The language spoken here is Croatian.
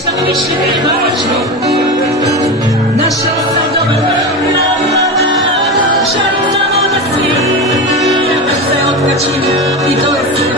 ništa mi više nije važno. Našao sam dobar želim samo da sviram, da se otkačim i to je sve.